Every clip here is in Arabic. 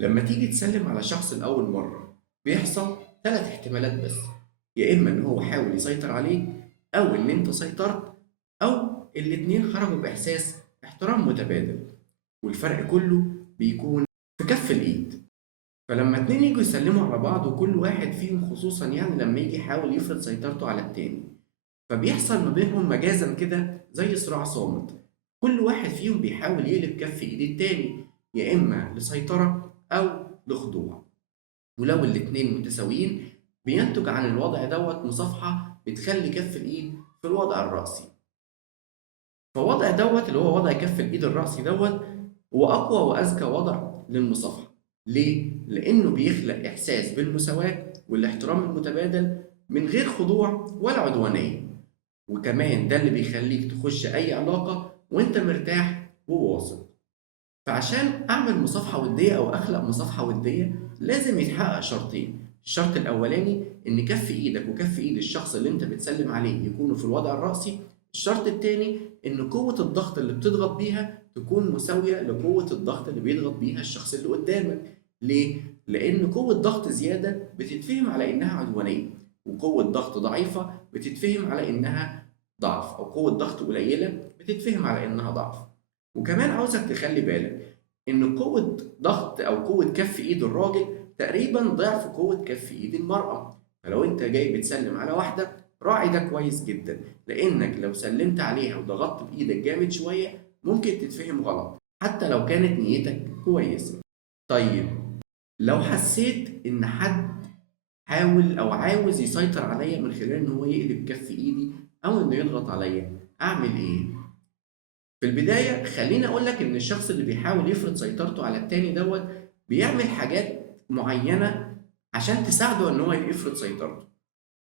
لما تيجي تسلم على شخص لأول مرة بيحصل 3 احتمالات بس. يا إما إن هو حاول يسيطر عليك، أو إن أنت سيطرت، أو الاتنين خرجوا بإحساس احترام متبادل، والفرق كله بيكون في كف الإيد. فلما اتنين يجوا يسلموا على بعض وكل واحد فيهم خصوصا يعني لما يجي يحاول يفرض سيطرته على التاني، فبيحصل ما بينهم مجازا كده زي صراع صامت. كل واحد فيهم بيحاول يقلب كف ايد التاني، يا اما لسيطرة او لخضوع. ولو الاتنين متساويين بينتج عن الوضع دوت مصافحة بتخلي كف الايد في الوضع الرأسي. فوضع دوت اللي هو وضع كف الايد الرأسي دوت هو اقوى واذكى وضع للمصافحة. ليه؟ لانه بيخلق احساس بالمساواة والاحترام المتبادل من غير خضوع ولا عدوانية. وكمان ده اللي بيخليك تخش أي علاقة وأنت مرتاح وواثق. فعشان أعمل مصافحة ودية أو أخلق مصافحة ودية لازم يتحقق شرطين. الشرط الأولاني إن كف إيدك وكف إيد الشخص اللي أنت بتسلم عليه يكونوا في الوضع الرأسي. الشرط التاني إن قوة الضغط اللي بتضغط بيها تكون مساوية لقوة الضغط اللي بيضغط بيها الشخص اللي قدامك. ليه؟ لأن قوة ضغط زيادة بتتفهم على إنها عدوانية، وقوة ضغط ضعيفة بتتفهم على إنها ضعف، أو قوة ضغط قليلة بتتفهم على إنها ضعف. وكمان عاوزك تخلي بالك إن قوة ضغط أو قوة كف إيد الراجل تقريبا ضعف قوة كف إيد المرأة. فلو أنت جاي بتسلم على واحدة راعي ده كويس جدا، لأنك لو سلمت عليها وضغطت بإيدك جامد شوية ممكن تتفهم غلط حتى لو كانت نيتك كويسة. طيب، لو حسيت إن حد حاول أو عاوز يسيطر عليا من خلال إن هو يقلب كف إيدي أو إنه يضغط عليا، أعمل إيه؟ في البداية خليني أقول لك إن الشخص اللي بيحاول يفرض سيطرته على التاني دوت بيعمل حاجات معينة عشان تساعده إن هو يفرض سيطرته.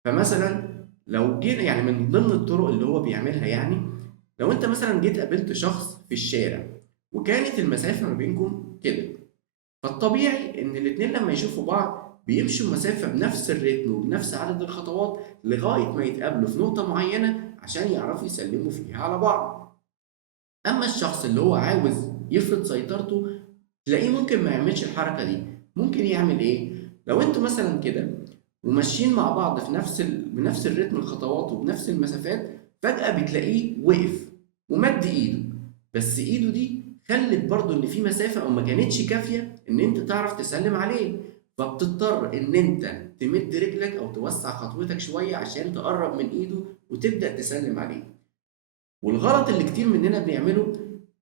فمثلا لو جينا يعني من ضمن الطرق اللي هو بيعملها، يعني لو أنت مثلا جيت قابلت شخص في الشارع وكانت المسافة ما بينكم كده، فالطبيعي إن الاتنين لما يشوفوا بعض بيمشوا مسافة بنفس الريتم وبنفس عدد الخطوات لغاية ما يتقابلوا في نقطة معينة عشان يعرفوا يسلموا فيها على بعض. اما الشخص اللي هو عاوز يفرض سيطرته تلاقيه ممكن ما يعملش الحركه دي. ممكن يعمل ايه؟ لو انتوا مثلا كده وماشيين مع بعض في بنفس الريتم الخطوات وبنفس المسافات، فجاه بتلاقيه وقف ومد ايده، بس ايده دي خلت برضه ان في مسافه او ما كانتش كافيه ان انت تعرف تسلم عليه. فبتضطر ان انت تمد رجلك او توسع خطوتك شويه عشان تقرب من ايده وتبدا تسلم عليه. والغلط اللي كتير مننا بنعمله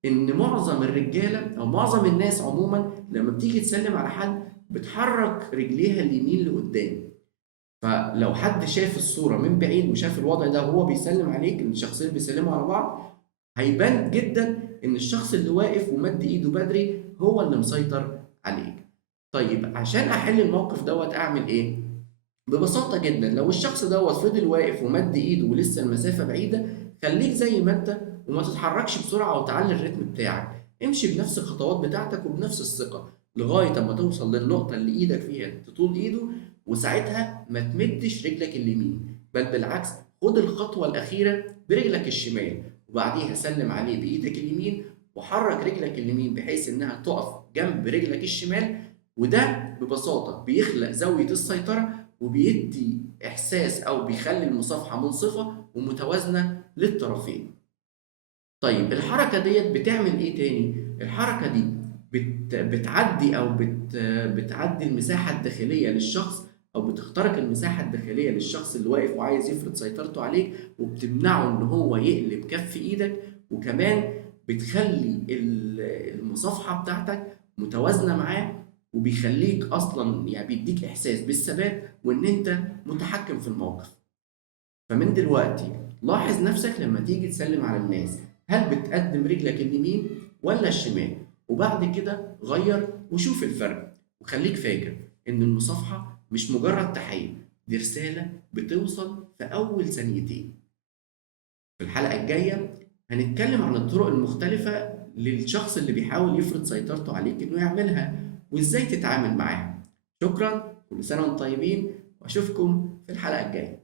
ان معظم الرجاله او معظم الناس عموما لما بتيجي تسلم على حد بتحرك رجليها اليمين لقدام. فلو حد شاف الصوره من بعيد وشاف الوضع ده وهو بيسلم عليك ان الشخصين بيسلموا على بعض، هيبان جدا ان الشخص اللي واقف ومد ايده بدري هو اللي مسيطر عليك. طيب، عشان احل الموقف دوت اعمل ايه؟ ببساطة جدا، لو الشخص دوت فضل واقف ومد ايده ولسه المسافة بعيدة، خليك زي ما انت وما تتحركش بسرعة وتعلي الريتم بتاعك. امشي بنفس الخطوات بتاعتك وبنفس الثقة لغاية اما توصل للنقطة اللي ايدك فيها تطول ايده، وساعتها ما تمدش رجلك اليمين، بل بالعكس خد الخطوة الأخيرة برجلك الشمال وبعديها سلم عليه بإيدك اليمين، وحرك رجلك اليمين بحيث إنها تقف جنب رجلك الشمال. وده ببساطة بيخلق زاوية السيطرة وبيدي إحساس أو بيخلي المصافحة منصفة ومتوازنة للطرفين. طيب، الحركة ديت بتعمل إيه تاني؟ الحركة دي بتعدي أو بتعدي المساحة الداخلية للشخص، أو بتخترق المساحة الداخلية للشخص اللي واقف وعايز يفرض سيطرته عليك، وبتمنعه إن هو يقلب كف إيدك. وكمان بتخلي المصافحة بتاعتك متوازنة معاه، وبيخليك أصلا يعني بيديك إحساس بالثبات وإن أنت متحكم في الموقف. فمن دلوقتي لاحظ نفسك لما تيجي تسلم على الناس، هل بتقدم رجلك اليمين ولا الشمال؟ وبعد كده غير وشوف الفرق. وخليك فاكر إن المصافحة مش مجرد تحية، دي رسالة بتوصل في أول ثانيتين. في الحلقة الجاية هنتكلم عن الطرق المختلفة للشخص اللي بيحاول يفرض سيطرته عليك إنه يعملها وإزاي تتعامل معاها. شكرا، كل سنة وانتم طيبين، وأشوفكم في الحلقة الجاية.